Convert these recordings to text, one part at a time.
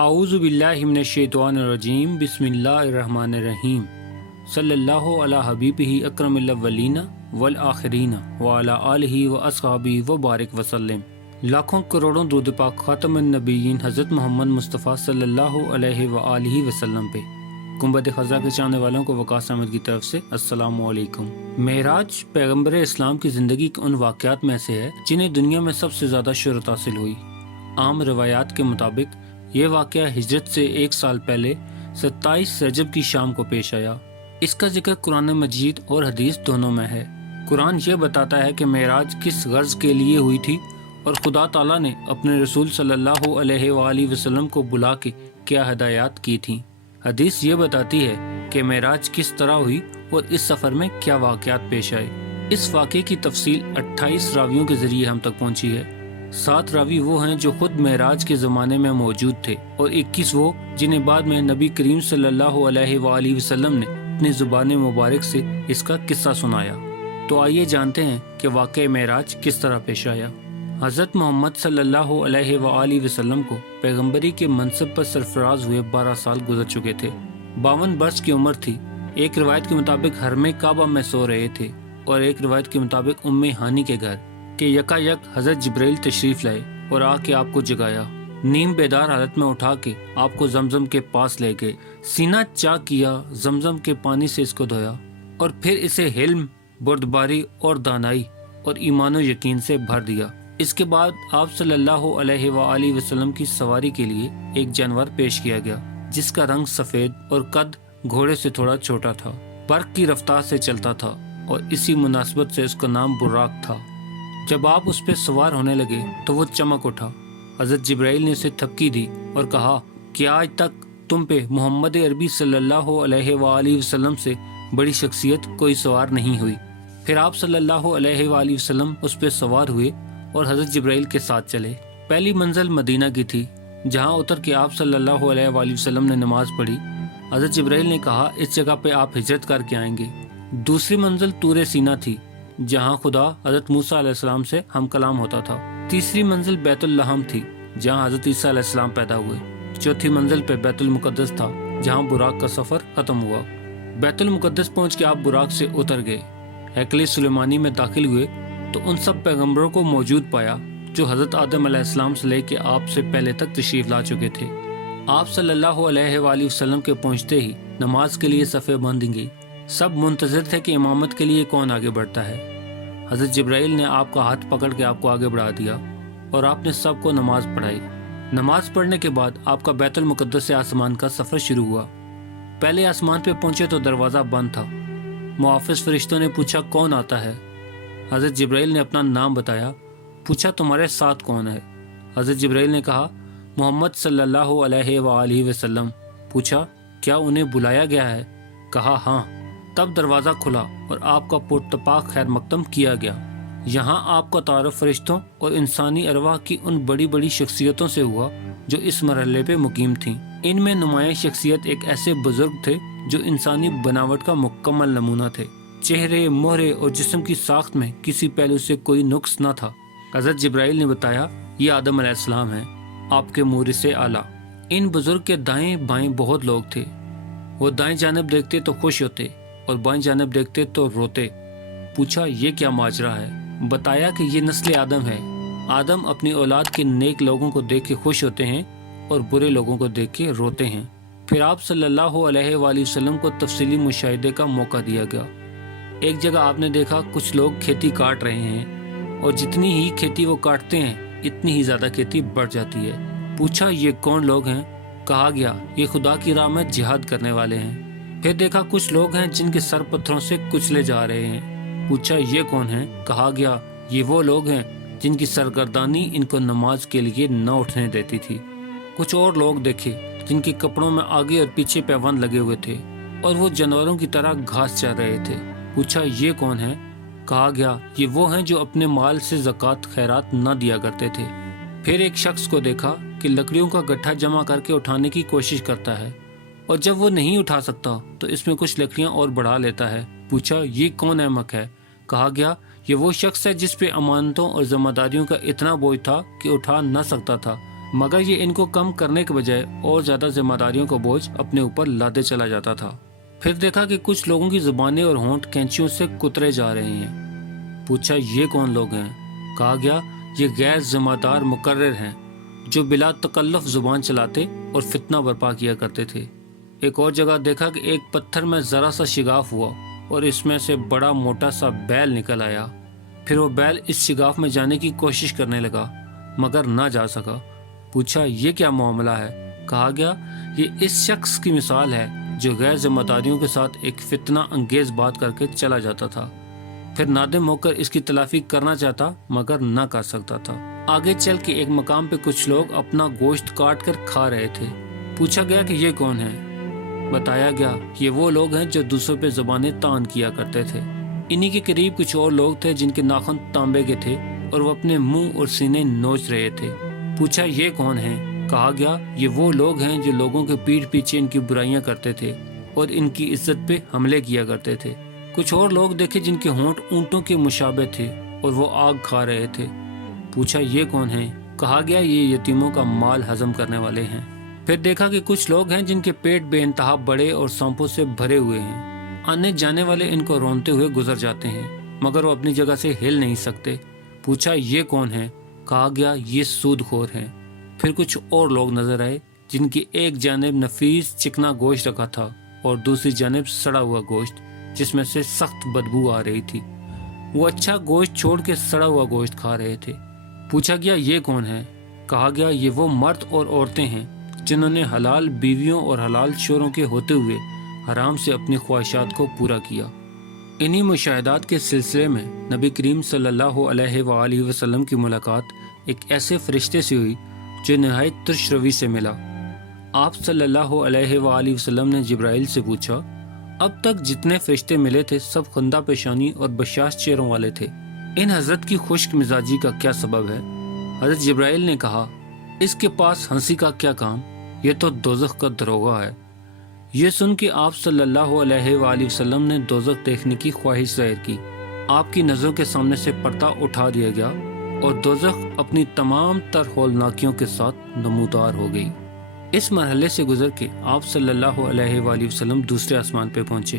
اعوذ باللہ من الشیطان الرجیم بسم اللہ الرحمن الرحیم صلی اللہ علی حبیبہ اکرم الاولین والآخرین وعلی آلہ واصحابہ وبارک وسلم۔ لاکھوں کروڑوں درود پاک خاتم النبیین حضرت محمد مصطفیٰ صلی اللہ علیہ وآلہ وسلم پہ۔ گنبد خضرا کے چاہنے والوں کو وقاص احمد کی طرف سے السلام علیکم۔ معراج پیغمبر اسلام کی زندگی کے ان واقعات میں سے ہے جنہیں دنیا میں سب سے زیادہ شہرت حاصل ہوئی۔ عام روایات کے مطابق یہ واقعہ ہجرت سے 1 سال پہلے 27 رجب کی شام کو پیش آیا۔ اس کا ذکر قرآن مجید اور حدیث دونوں میں ہے۔ قرآن یہ بتاتا ہے کہ معراج کس غرض کے لیے ہوئی تھی اور خدا تعالیٰ نے اپنے رسول صلی اللہ علیہ وآلہ وسلم کو بلا کے کیا ہدایات کی تھیں۔ حدیث یہ بتاتی ہے کہ معراج کس طرح ہوئی اور اس سفر میں کیا واقعات پیش آئے۔ اس واقعے کی تفصیل 28 راویوں کے ذریعے ہم تک پہنچی ہے۔ 7 راوی وہ ہیں جو خود معراج کے زمانے میں موجود تھے اور 21 وہ جنہیں بعد میں نبی کریم صلی اللہ علیہ وآلہ وسلم نے اپنی زبان مبارک سے اس کا قصہ سنایا۔ تو آئیے جانتے ہیں کہ واقعہ معراج کس طرح پیش آیا۔ حضرت محمد صلی اللہ علیہ وآلہ وسلم کو پیغمبری کے منصب پر سرفراز ہوئے 12 سال گزر چکے تھے۔ 52 برس کی عمر تھی۔ ایک روایت کے مطابق حرم کعبہ میں سو رہے تھے اور ایک روایت کے مطابق ام ہانی کے گھر کہ یکایک حضرت جبرائیل تشریف لائے اور آ کے آپ کو جگایا۔ نیم بیدار حالت میں اٹھا کے آپ کو زمزم کے پاس لے گئے، سینہ چاک کیا، زمزم کے پانی سے اس کو دھویا اور پھر اسے حلم، بردباری اور دانائی اور ایمان و یقین سے بھر دیا۔ اس کے بعد آپ صلی اللہ علیہ وآلہ وسلم کی سواری کے لیے ایک جانور پیش کیا گیا جس کا رنگ سفید اور قد گھوڑے سے تھوڑا چھوٹا تھا، برق کی رفتار سے چلتا تھا اور اسی مناسبت سے اس کا نام براق تھا۔ جب آپ اس پہ سوار ہونے لگے تو وہ چمک اٹھا۔ حضرت جبرائیل نے اسے تھپکی دی اور کہا کہ آج تک تم پہ محمد عربی صلی اللہ علیہ وآلہ وسلم سے بڑی شخصیت کوئی سوار نہیں ہوئی۔ پھر آپ صلی اللہ علیہ وآلہ وسلم اس پہ سوار ہوئے اور حضرت جبرائیل کے ساتھ چلے۔ پہلی منزل مدینہ کی تھی جہاں اتر کے آپ صلی اللہ علیہ وآلہ وسلم نے نماز پڑھی۔ حضرت جبرائیل نے کہا اس جگہ پہ آپ ہجرت کر کے آئیں گے۔ دوسری منزل طور سینا تھی جہاں خدا حضرت موسیٰ علیہ السلام سے ہم کلام ہوتا تھا۔ تیسری منزل بیت اللحم تھی جہاں حضرت عیسیٰ علیہ السلام پیدا ہوئے۔ چوتھی منزل پہ بیت المقدس تھا جہاں براق کا سفر ختم ہوا۔ بیت المقدس پہنچ کے آپ براق سے اتر گئے، ہیکل سلیمانی میں داخل ہوئے تو ان سب پیغمبروں کو موجود پایا جو حضرت آدم علیہ السلام سے لے کے آپ سے پہلے تک تشریف لا چکے تھے۔ آپ صلی اللہ علیہ وآلہ وسلم کے پہنچتے ہی نماز کے لیے صفیں باندھی گئی۔ سب منتظر تھے کہ امامت کے لیے کون آگے بڑھتا ہے۔ حضرت جبرائیل نے آپ کا ہاتھ پکڑ کے آپ کو آگے بڑھا دیا اور آپ نے سب کو نماز پڑھائی۔ نماز پڑھنے کے بعد آپ کا بیت المقدس سے آسمان کا سفر شروع ہوا۔ پہلے آسمان پہ پہنچے تو دروازہ بند تھا۔ محافظ فرشتوں نے پوچھا کون آتا ہے؟ حضرت جبرائیل نے اپنا نام بتایا۔ پوچھا تمہارے ساتھ کون ہے؟ حضرت جبرائیل نے کہا محمد صلی اللہ علیہ وآلہ وسلم۔ پوچھا کیا انہیں بلایا گیا ہے؟ کہا ہاں۔ تب دروازہ کھلا اور آپ کا پرتپاک خیر مقدم کیا گیا۔ یہاں آپ کا تعارف فرشتوں اور انسانی ارواح کی ان بڑی بڑی شخصیتوں سے ہوا جو اس مرحلے پہ مقیم تھیں۔ ان میں نمایاں شخصیت ایک ایسے بزرگ تھے جو انسانی بناوٹ کا مکمل نمونہ تھے۔ چہرے، مہرے اور جسم کی ساخت میں کسی پہلو سے کوئی نقص نہ تھا۔ حضرت جبرائیل نے بتایا یہ آدم علیہ السلام ہیں، آپ کے مورث اعلیٰ۔ ان بزرگ کے دائیں بائیں بہت لوگ تھے۔ وہ دائیں جانب دیکھتے تو خوش ہوتے اور بائیں جانب دیکھتے تو روتے۔ پوچھا یہ کیا ماجرا ہے؟ بتایا کہ یہ نسل آدم ہے۔ آدم اپنی اولاد کے نیک لوگوں کو دیکھ کے خوش ہوتے ہیں اور برے لوگوں کو دیکھ کے روتے ہیں۔ پھر آپ صلی اللہ علیہ وآلہ وسلم کو تفصیلی مشاہدے کا موقع دیا گیا۔ ایک جگہ آپ نے دیکھا کچھ لوگ کھیتی کاٹ رہے ہیں اور جتنی ہی کھیتی وہ کاٹتے ہیں اتنی ہی زیادہ کھیتی بڑھ جاتی ہے۔ پوچھا یہ کون لوگ ہیں؟ کہا گیا یہ خدا کی راہ میں جہاد کرنے والے ہیں۔ پھر دیکھا کچھ لوگ ہیں جن کے سر پتھروں سے کچلے جا رہے ہیں۔ پوچھا یہ کون ہیں؟ کہا گیا یہ وہ لوگ ہیں جن کی سرگردانی ان کو نماز کے لیے نہ اٹھنے دیتی تھی۔ کچھ اور لوگ دیکھے جن کے کپڑوں میں آگے اور پیچھے پیوند لگے ہوئے تھے اور وہ جانوروں کی طرح گھاس چر رہے تھے۔ پوچھا یہ کون ہیں؟ کہا گیا یہ وہ ہیں جو اپنے مال سے زکوٰۃ خیرات نہ دیا کرتے تھے۔ پھر ایک شخص کو دیکھا کہ لکڑیوں کا گٹھا جمع کر کے اٹھانے کی کوشش کرتا ہے اور جب وہ نہیں اٹھا سکتا تو اس میں کچھ لکڑیاں اور بڑھا لیتا ہے۔ پوچھا یہ کون احمق ہے؟ کہا گیا یہ وہ شخص ہے جس پہ امانتوں اور ذمہ داریوں کا اتنا بوجھ تھا کہ اٹھا نہ سکتا تھا، مگر یہ ان کو کم کرنے کے بجائے اور زیادہ ذمہ داریوں کا بوجھ اپنے اوپر لاتے چلا جاتا تھا۔ پھر دیکھا کہ کچھ لوگوں کی زبانیں اور ہونٹ کینچیوں سے کترے جا رہے ہیں۔ پوچھا یہ کون لوگ ہیں؟ کہا گیا یہ غیر ذمہ دار مقرر ہیں جو بلا تکلف زبان چلاتے اور فتنہ برپا کیا کرتے تھے۔ ایک اور جگہ دیکھا کہ ایک پتھر میں ذرا سا شگاف ہوا اور اس میں سے بڑا موٹا سا بیل نکل آیا۔ پھر وہ بیل اس شگاف میں جانے کی کوشش کرنے لگا مگر نہ جا سکا۔ پوچھا یہ کیا معاملہ ہے؟ کہا گیا یہ اس شخص کی مثال ہے جو غیر ذمہ داریوں کے ساتھ ایک فتنہ انگیز بات کر کے چلا جاتا تھا، پھر نادم ہو کر اس کی تلافی کرنا چاہتا مگر نہ کر سکتا تھا۔ آگے چل کے ایک مقام پہ کچھ لوگ اپنا گوشت کاٹ کر کھا رہے تھے۔ پوچھا گیا کہ یہ کون ہے؟ بتایا گیا یہ وہ لوگ ہیں جو دوسروں پہ زبانیں تان کیا کرتے تھے۔ انہی کے قریب کچھ اور لوگ تھے جن کے ناخن تانبے کے تھے اور وہ اپنے منہ اور سینے نوچ رہے تھے۔ پوچھا یہ کون ہیں؟ کہا گیا یہ وہ لوگ ہیں جو لوگوں کے پیٹھ پیچھے ان کی برائیاں کرتے تھے اور ان کی عزت پہ حملے کیا کرتے تھے۔ کچھ اور لوگ دیکھے جن کے ہونٹ اونٹوں کے مشابہ تھے اور وہ آگ کھا رہے تھے۔ پوچھا یہ کون ہیں؟ کہا گیا یہ یتیموں کا مال ہضم کرنے والے ہیں۔ پھر دیکھا کہ کچھ لوگ ہیں جن کے پیٹ بے انتہا بڑے اور سانپوں سے بھرے ہوئے ہیں۔ آنے جانے والے ان کو رونتے ہوئے گزر جاتے ہیں مگر وہ اپنی جگہ سے ہل نہیں سکتے۔ پوچھا یہ کون ہیں؟ کہا گیا یہ سود خور ہیں۔ پھر کچھ اور لوگ نظر آئے جن کی ایک جانب نفیس چکنا گوشت رکھا تھا اور دوسری جانب سڑا ہوا گوشت جس میں سے سخت بدبو آ رہی تھی۔ وہ اچھا گوشت چھوڑ کے سڑا ہوا گوشت کھا رہے تھے۔ پوچھا گیا یہ کون ہے؟ کہا گیا یہ وہ مرد اور عورتیں ہیں جنہوں نے حلال بیویوں اور حلال شوہروں کے ہوتے ہوئے حرام سے اپنی خواہشات کو پورا کیا۔ انہی مشاہدات کے سلسلے میں نبی کریم صلی اللہ علیہ وآلہ وسلم کی ملاقات ایک ایسے فرشتے سے ہوئی جو نہایت ترش روی سے ملا۔ آپ صلی اللہ علیہ وآلہ وسلم نے جبرائیل سے پوچھا اب تک جتنے فرشتے ملے تھے سب خندہ پیشانی اور بشاش چہروں والے تھے، ان حضرت کی خشک مزاجی کا کیا سبب ہے؟ حضرت جبرائیل نے کہا اس کے پاس ہنسی کا کیا کام، یہ تو دوزخ کا دروغہ ہے۔ یہ سن کے آپ صلی اللہ علیہ وآلہ وسلم نے دوزخ دیکھنے کی خواہش ظاہر کی۔ آپ کی نظروں کے سامنے سے پردہ اٹھا دیا گیا اور دوزخ اپنی تمام تر ہولناکیوں کے ساتھ نمودار ہو گئی۔ اس مرحلے سے گزر کے آپ صلی اللہ علیہ وآلہ وسلم دوسرے آسمان پہ پہنچے۔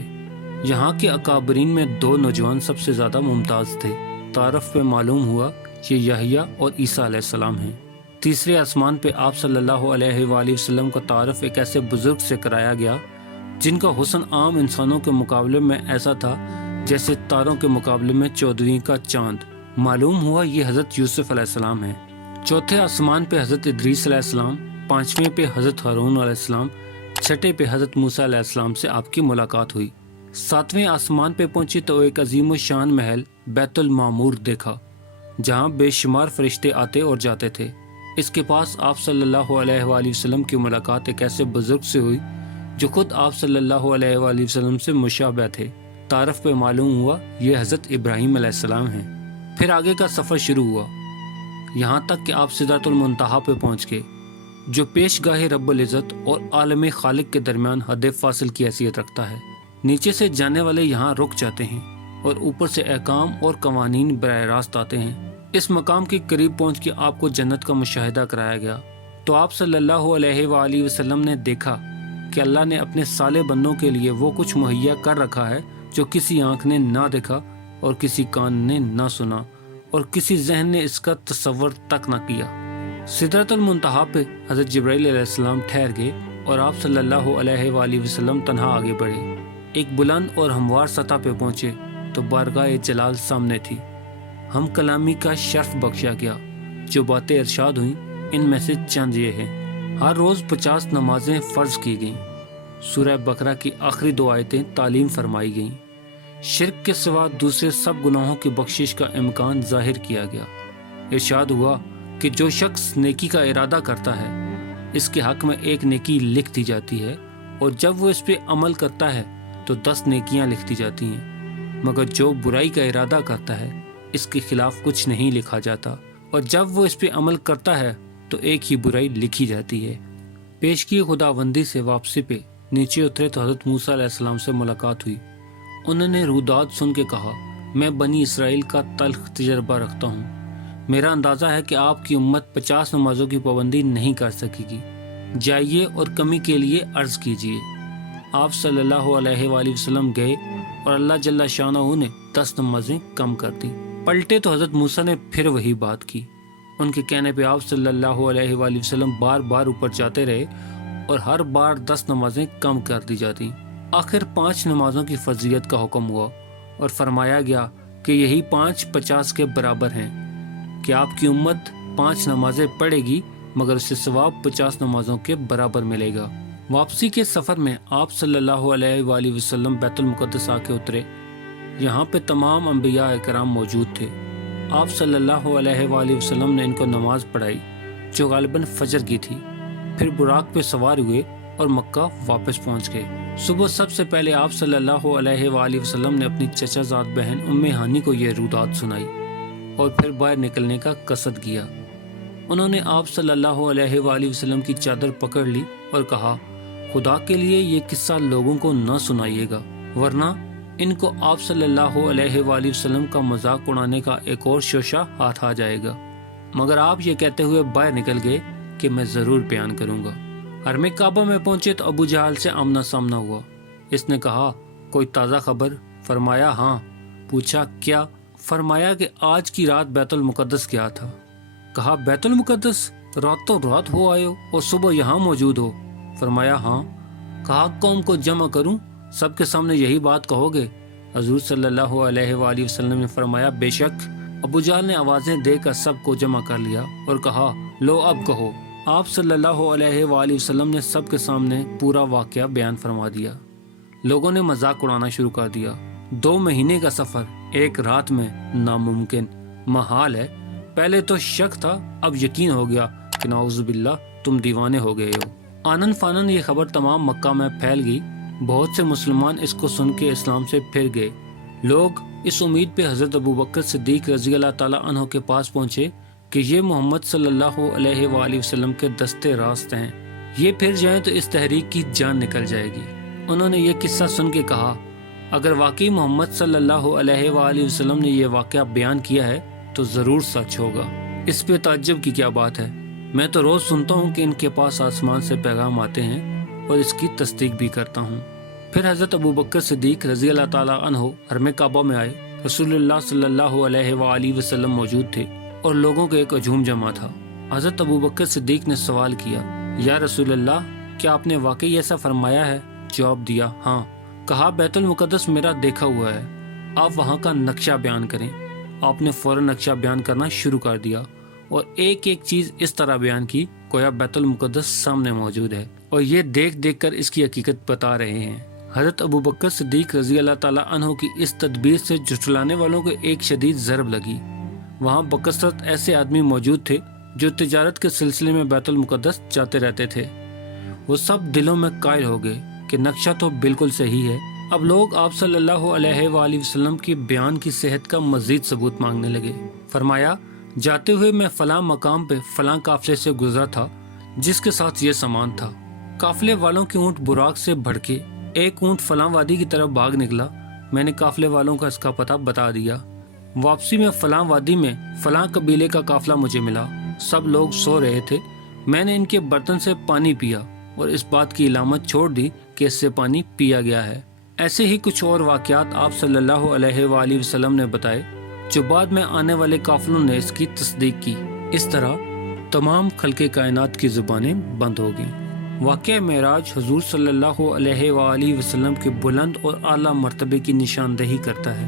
یہاں کے اکابرین میں دو نوجوان سب سے زیادہ ممتاز تھے۔ تعارف پہ معلوم ہوا یہ یحییٰ اور عیسیٰ علیہ السلام ہیں۔ تیسرے آسمان پہ آپ صلی اللہ علیہ وآلہ وسلم کا تعارف ایک ایسے بزرگ سے کرایا گیا جن کا حسن عام انسانوں کے مقابلے میں ایسا تھا جیسے تاروں کے مقابلے میں 14ویں کا چاند۔ معلوم ہوا یہ حضرت یوسف علیہ السلام ہیں۔ چوتھے آسمان پہ حضرت ادریس علیہ السلام، پانچویں پہ حضرت ہارون علیہ السلام، چھٹے پہ حضرت موسیٰ علیہ السلام سے آپ کی ملاقات ہوئی۔ ساتویں آسمان پہ پہنچی تو ایک عظیم و شان محل بیت المعمور دیکھا جہاں بے شمار فرشتے آتے اور جاتے تھے۔ اس کے پاس آپ صلی اللہ علیہ وآلہ وسلم کی ملاقات ایک ایسے بزرگ سے ہوئی جو خود آپ صلی اللہ علیہ وآلہ وسلم سے مشابہ تھے۔ تعارف پہ معلوم ہوا یہ حضرت ابراہیم علیہ السلام ہیں۔ پھر آگے کا سفر شروع ہوا یہاں تک کہ آپ سدرۃ المنتہا پہ پہنچ گئے جو پیش گاہ رب العزت اور عالم خالق کے درمیان حد فاصل کی حیثیت رکھتا ہے۔ نیچے سے جانے والے یہاں رک جاتے ہیں اور اوپر سے احکام اور قوانین براہ راست آتے ہیں۔ اس مقام کے قریب پہنچ کے آپ کو جنت کا مشاہدہ کرایا گیا تو آپ صلی اللہ علیہ وآلہ وسلم نے دیکھا کہ اللہ نے اپنے صالح بندوں کے لیے وہ کچھ مہیا کر رکھا ہے جو کسی آنکھ نے نہ دیکھا اور کسی کان نے نہ سنا اور کسی ذہن نے اس کا تصور تک نہ کیا۔ سدرۃ المنتہا پہ حضرت جبرائیل علیہ السلام ٹھہر گئے اور آپ صلی اللہ علیہ وآلہ وسلم تنہا آگے بڑھے۔ ایک بلند اور ہموار سطح پہ پہنچے تو بارگاہ جلال سامنے تھی۔ ہم کلامی کا شرف بخشا گیا۔ جو باتیں ارشاد ہوئیں ان میں سے چند یہ ہیں۔ ہر روز 50 نمازیں فرض کی گئیں۔ سورہ بقرہ کی آخری 2 آیتیں تعلیم فرمائی گئیں۔ شرک کے سوا دوسرے سب گناہوں کی بخشش کا امکان ظاہر کیا گیا۔ ارشاد ہوا کہ جو شخص نیکی کا ارادہ کرتا ہے اس کے حق میں ایک نیکی لکھ دی جاتی ہے اور جب وہ اس پہ عمل کرتا ہے تو 10 نیکیاں لکھ دی جاتی ہیں، مگر جو برائی کا ارادہ کرتا ہے اس کے خلاف کچھ نہیں لکھا جاتا اور جب وہ اس پہ عمل کرتا ہے تو ایک ہی برائی لکھی جاتی ہے۔ پیش کی خداوندی سے واپسی پہ نیچے اترے تو حضرت موسیٰ علیہ السلام سے ملاقات ہوئی۔ انہوں نے روداد سن کے کہا میں بنی اسرائیل کا تلخ تجربہ رکھتا ہوں۔ میرا اندازہ ہے کہ آپ کی امت 50 نمازوں کی پابندی نہیں کر سکے گی، جائیے اور کمی کے لیے عرض کیجیے۔ آپ صلی اللہ علیہ وآلہ وسلم گئے اور اللہ جل شانہ نے 10 نمازیں کم کر دی۔ پلٹے تو حضرت موسیٰ نے پھر وہی بات کی۔ ان کے کہنے پہ آپ صلی اللہ علیہ وآلہ وسلم بار بار اوپر جاتے رہے اور ہر بار 10 نمازیں کم کر دی جاتی۔ آخر 5 نمازوں کی فرضیت کا حکم ہوا اور فرمایا گیا کہ یہی 5 50 کے برابر ہیں، کہ آپ کی امت 5 نمازیں پڑھے گی مگر اسے ثواب 50 نمازوں کے برابر ملے گا۔ واپسی کے سفر میں آپ صلی اللہ علیہ وآلہ وسلم بیت المقدس آ کے اترے۔ یہاں پہ تمام انبیاء کرام موجود تھے۔ آپ صلی اللہ علیہ وآلہ وسلم نے ان کو نماز پڑھائی جو غالباً فجر کی تھی، پھر براق پہ سوار ہوئے اور مکہ واپس پہنچ گئے۔ صبح سب سے پہلے آپ صلی اللہ علیہ وآلہ وسلم نے اپنی چچا زاد بہن ام ہانی کو یہ رودات سنائی اور پھر باہر نکلنے کا قصد کیا۔ انہوں نے آپ صلی اللہ علیہ وآلہ وسلم کی چادر پکڑ لی اور کہا، خدا کے لیے یہ قصہ لوگوں کو نہ سنائیے گا، ورنہ ان کو آپ صلی اللہ علیہ وآلہ وسلم کا مذاق اڑانے کا ایک اور شوشہ ہاتھ آ جائے گا۔ مگر آپ یہ کہتے ہوئے باہر نکل گئے کہ میں ضرور بیان کروں گا۔ حرم کعبہ میں پہنچے تو ابو جہل سے آمنا سامنا ہوا۔ اس نے کہا، کوئی تازہ خبر؟ فرمایا ہاں۔ پوچھا کیا؟ فرمایا کہ آج کی رات بیت المقدس گیا تھا۔ کہا بیت المقدس؟ راتوں رات ہو آئے ہو اور صبح یہاں موجود ہو؟ فرمایا ہاں۔ کہا قوم کو جمع کروں، سب کے سامنے یہی بات کہو گے؟ حضور صلی اللہ علیہ وآلہ وسلم نے فرمایا بے شک۔ ابو جہل نے آوازیں دے کر سب کو جمع کر لیا اور کہا لو اب کہو۔ آپ صلی اللہ علیہ وآلہ وسلم نے سب کے سامنے پورا واقعہ بیان فرما دیا۔ لوگوں نے مذاق اڑانا شروع کر دیا۔ 2 مہینے کا سفر ایک رات میں ناممکن، محال ہے۔ پہلے تو شک تھا، اب یقین ہو گیا کہ نعوذ باللہ تم دیوانے ہو گئے ہو۔ آنن فانن یہ خبر تمام مکہ میں پھیل گئی۔ بہت سے مسلمان اس کو سن کے اسلام سے پھر گئے۔ لوگ اس امید پہ حضرت ابوبکر صدیق رضی اللہ تعالیٰ عنہ کے پاس پہنچے کہ یہ محمد صلی اللہ علیہ وآلہ وسلم کے دستے راست ہیں، یہ پھر جائیں تو اس تحریک کی جان نکل جائے گی۔ انہوں نے یہ قصہ سن کے کہا، اگر واقعی محمد صلی اللہ علیہ وآلہ وسلم نے یہ واقعہ بیان کیا ہے تو ضرور سچ ہوگا۔ اس پہ تعجب کی کیا بات ہے؟ میں تو روز سنتا ہوں کہ ان کے پاس آسمان سے پیغام آتے ہیں اور اس کی تصدیق بھی کرتا ہوں۔ پھر حضرت ابوبکر صدیق رضی اللہ تعالیٰ عنہ حرم کعبہ میں آئے۔ رسول اللہ صلی اللہ علیہ وآلہ وسلم موجود تھے اور لوگوں کا ایک ہجوم جمع تھا۔ حضرت ابوبکر صدیق نے سوال کیا، یا رسول اللہ کیا آپ نے واقعی ایسا فرمایا ہے؟ جواب دیا ہاں۔ کہا بیت المقدس میرا دیکھا ہوا ہے، آپ وہاں کا نقشہ بیان کریں۔ آپ نے فوراً نقشہ بیان کرنا شروع کر دیا اور ایک ایک چیز اس طرح بیان کی گویا بیت المقدس سامنے موجود ہے اور یہ دیکھ دیکھ کر اس کی حقیقت بتا رہے ہیں۔ حضرت ابوبکر صدیق رضی اللہ تعالیٰ عنہ کی اس تدبیر سے جھٹلانے والوں کو ایک شدید ضرب لگی۔ وہاں بکثرت ایسے آدمی موجود تھے جو تجارت کے سلسلے میں بیت المقدس جاتے رہتے تھے۔ وہ سب دلوں میں قائل ہو گئے کہ نقشہ تو بالکل صحیح ہے۔ اب لوگ آپ صلی اللہ علیہ وآلہ وسلم کی بیان کی صحت کا مزید ثبوت مانگنے لگے۔ فرمایا جاتے ہوئے میں فلاں مقام پہ فلاں قافلے سے گزرا تھا جس کے ساتھ یہ سامان تھا۔ قافلے والوں کے اونٹ براق سے بھڑکے، ایک اونٹ فلاں وادی کی طرف بھاگ نکلا۔ میں نے قافلے والوں کا اس کا پتہ بتا دیا۔ واپسی میں فلاں وادی میں فلاں قبیلے کا قافلہ مجھے ملا، سب لوگ سو رہے تھے۔ میں نے ان کے برتن سے پانی پیا اور اس بات کی علامت چھوڑ دی کہ اس سے پانی پیا گیا ہے۔ ایسے ہی کچھ اور واقعات آپ صلی اللہ علیہ وآلہ وسلم نے بتائے جو بعد میں آنے والے قافلوں نے اس کی تصدیق کی۔ اس طرح تمام خلق کائنات کی زبانیں بند ہو گئیں۔ واقعہ معراج حضور صلی اللہ علیہ وآلہ وسلم کے بلند اور اعلیٰ مرتبے کی نشاندہی کرتا ہے۔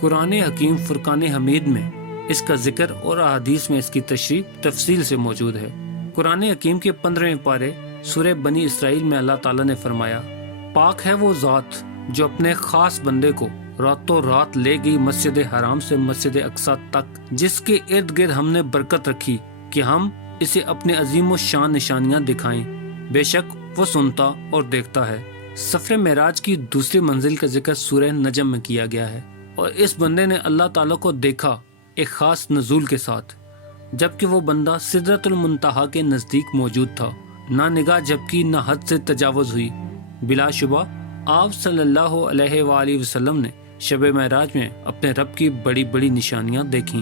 قرآن حکیم فرقان حمید میں اس کا ذکر اور احادیث میں اس کی تشریح تفصیل سے موجود ہے۔ قرآن حکیم کے 15ویں پارے سورہ بنی اسرائیل میں اللہ تعالیٰ نے فرمایا، پاک ہے وہ ذات جو اپنے خاص بندے کو راتوں رات لے گئی مسجد حرام سے مسجد اقصیٰ تک، جس کے ارد گرد ہم نے برکت رکھی کہ ہم اسے اپنے عظیم و شان نشانیاں دکھائیں۔ بے شک وہ سنتا اور دیکھتا ہے۔ سفر معراج کی دوسری منزل کا ذکر سورہ نجم میں کیا گیا ہے، اور اس بندے نے اللہ تعالیٰ کو دیکھا ایک خاص نزول کے ساتھ، جبکہ وہ بندہ سدرۃ المنتہا کے نزدیک موجود تھا۔ نہ نگاہ جھپکی نہ حد سے تجاوز ہوئی۔ بلا شبہ آپ صلی اللہ علیہ وآلہ وسلم نے شب معراج میں اپنے رب کی بڑی بڑی نشانیاں دیکھیں۔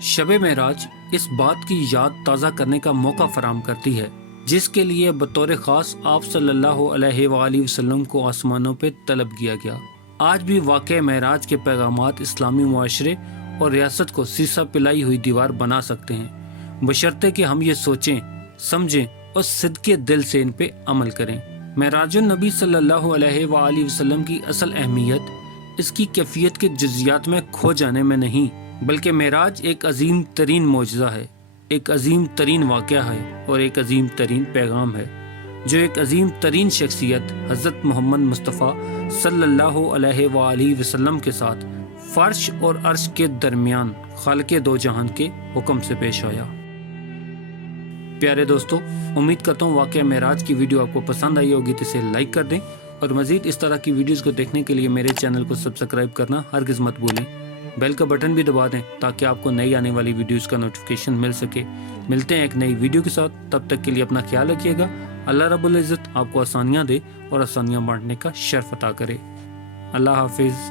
شب معراج اس بات کی یاد تازہ کرنے کا موقع فراہم کرتی ہے جس کے لیے بطور خاص آپ صلی اللہ علیہ وآلہ وسلم کو آسمانوں پہ طلب کیا گیا۔ آج بھی واقع معراج کے پیغامات اسلامی معاشرے اور ریاست کو سیسا پلائی ہوئی دیوار بنا سکتے ہیں، بشرطے کہ ہم یہ سوچیں، سمجھیں اور صدقے دل سے ان پہ عمل کریں۔ معراج النبی صلی اللہ علیہ وآلہ وسلم کی اصل اہمیت اس کی کیفیت کے جزیات میں کھو جانے میں نہیں، بلکہ معراج ایک عظیم ترین معجزہ ہے، ایک عظیم ترین واقعہ ہے اور ایک عظیم ترین پیغام ہے جو ایک عظیم ترین شخصیت حضرت محمد مصطفیٰ صلی اللہ علیہ وآلہ وسلم کے ساتھ فرش اور عرش کے درمیان خالق دو جہان کے حکم سے پیش آیا۔ پیارے دوستو، امید کرتا ہوں واقعہ معراج کی ویڈیو آپ کو پسند آئی ہوگی تو اسے لائک کر دیں اور مزید اس طرح کی ویڈیوز کو دیکھنے کے لیے میرے چینل کو سبسکرائب کرنا ہرگز مت بھولیں۔ بیل کا بٹن بھی دبا دیں تاکہ آپ کو نئی آنے والی ویڈیوز کا نوٹیفیکیشن مل سکے۔ ملتے ہیں ایک نئی ویڈیو کے ساتھ، تب تک کے لیے اپنا خیال رکھیے گا۔ اللہ رب العزت آپ کو آسانیاں دے اور آسانیاں بانٹنے کا شرف عطا کرے۔ اللہ حافظ۔